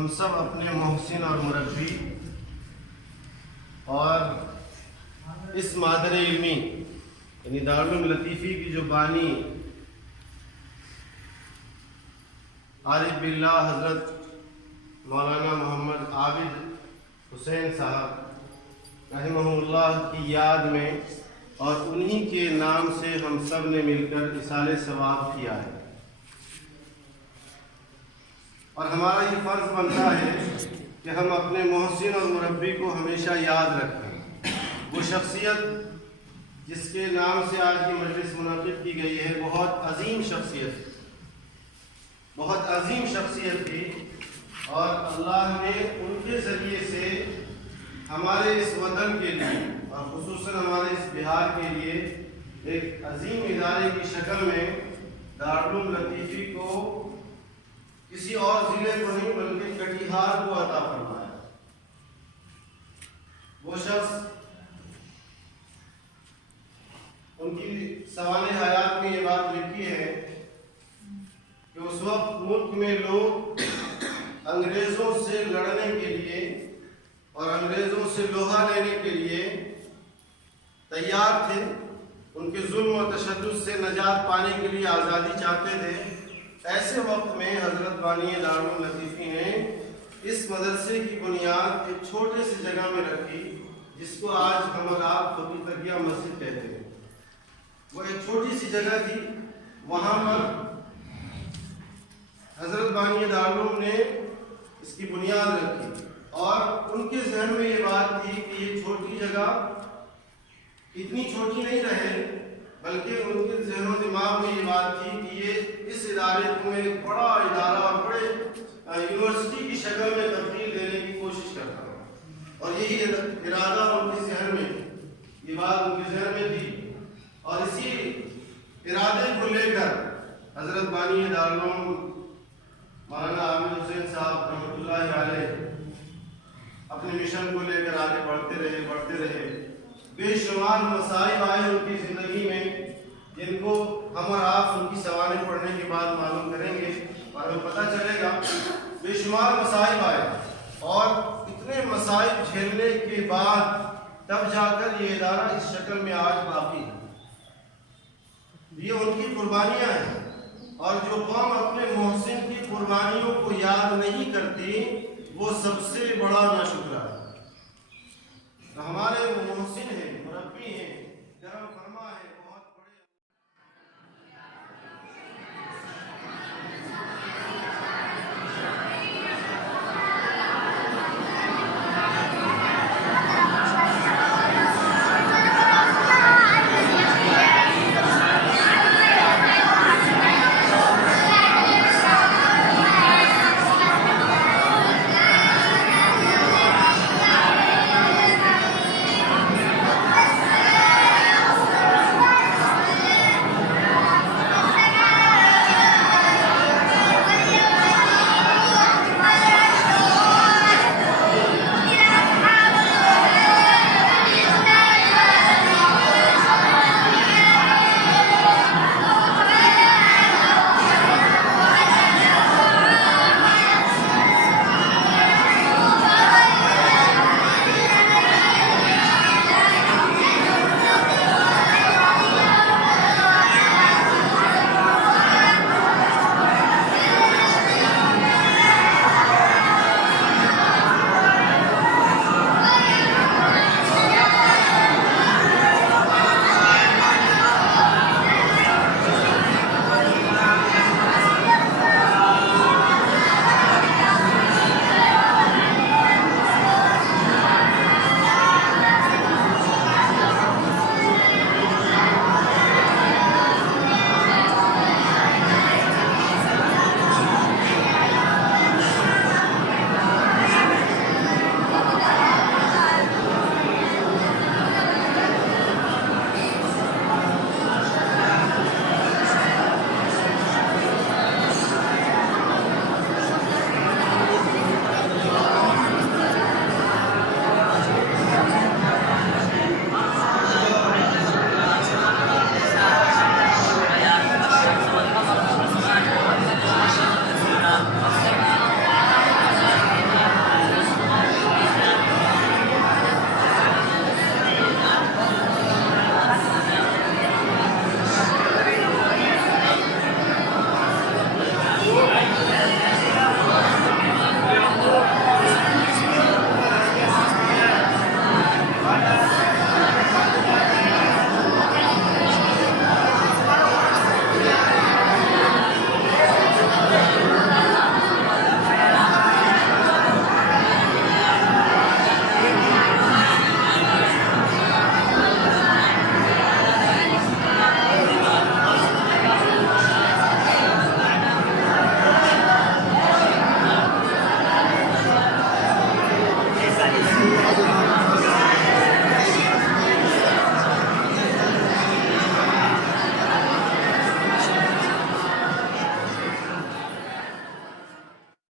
हम सब अपने मोहसिन और मुरब्बी और इस मादर इल्मी यानी दारुल लतीफ़ी की जो बानी आरिफ बिल्लाह हज़रत मौलाना मोहम्मद आबिद हुसैन साहब रहमहुल्लाह की याद में और उन्हीं के नाम से हम सब ने मिलकर इसाले सवाब किया है। और हमारा ये फ़र्ज़ बनता है कि हम अपने मोहसिन और मुरब्बी को हमेशा याद रखें। वो शख्सियत जिसके नाम से आज की मजलिस मुनक़िद की गई है बहुत अजीम शख्सियत थी और अल्लाह ने उनके ज़रिए से हमारे इस वतन के लिए और ख़ुसूसन हमारे इस बिहार के लिए एक अजीम इदारे की शक्ल में दारुल लतीफ़ी को किसी और ज़िले को नहीं बल्कि कटिहार को अता फरमाया। वो शख्स उनकी सवाने हयात में ये बात लिखी है कि उस वक्त मुल्क में लोग अंग्रेज़ों से लड़ने के लिए और अंग्रेज़ों से लोहा लेने के लिए तैयार थे। उनके जुल्म और तशद्दुद से नजात पाने के लिए आज़ादी चाहते थे। ऐसे वक्त में हज़रत बानी दारुल लतीफ़ी ने इस मदरसे की बुनियाद एक छोटे से जगह में रखी जिसको आज हम और आप फ़कीह तकिया मस्जिद कहते हैं। वो एक छोटी सी जगह थी, वहाँ पर हज़रत बानी दारुल ने इसकी बुनियाद रखी और उनके जहन में ये बात थी कि ये छोटी जगह इतनी छोटी नहीं रहे, बल्कि उनके जहन दिमाग में ये बात थी कि ये इस इदारे को मैं एक बड़ा इदारा और बड़े यूनिवर्सिटी की शक्ल में तब्दील देने की कोशिश करता हूँ। और यही इरादा उनके जहन में, ये बात उनके जहन में थी और इसी इरादे को लेकर हज़रत बानी दारुल मौलाना आबिद हुसैन साहब रहमतुल्लाह अलैह अपने मिशन को लेकर आगे बढ़ते रहे। बेशुमार मसाइब आए उनकी ज़िंदगी में जिनको हम और आप उनकी सवालें पढ़ने के बाद मालूम करेंगे और हमें पता चलेगा। बेशुमार मसाइब आए और इतने मसाइब झेलने के बाद तब जाकर ये इदारा इस शक्ल में आज बाकी है। ये उनकी कुर्बानियाँ हैं और जो कौम अपने मोहसिन की कुर्बानियों को याद नहीं करती वो सबसे बड़ा नाशुक्रा है। तो हमारे मोहसिन हैं, मुरब्बी हैं, करम फरमा है।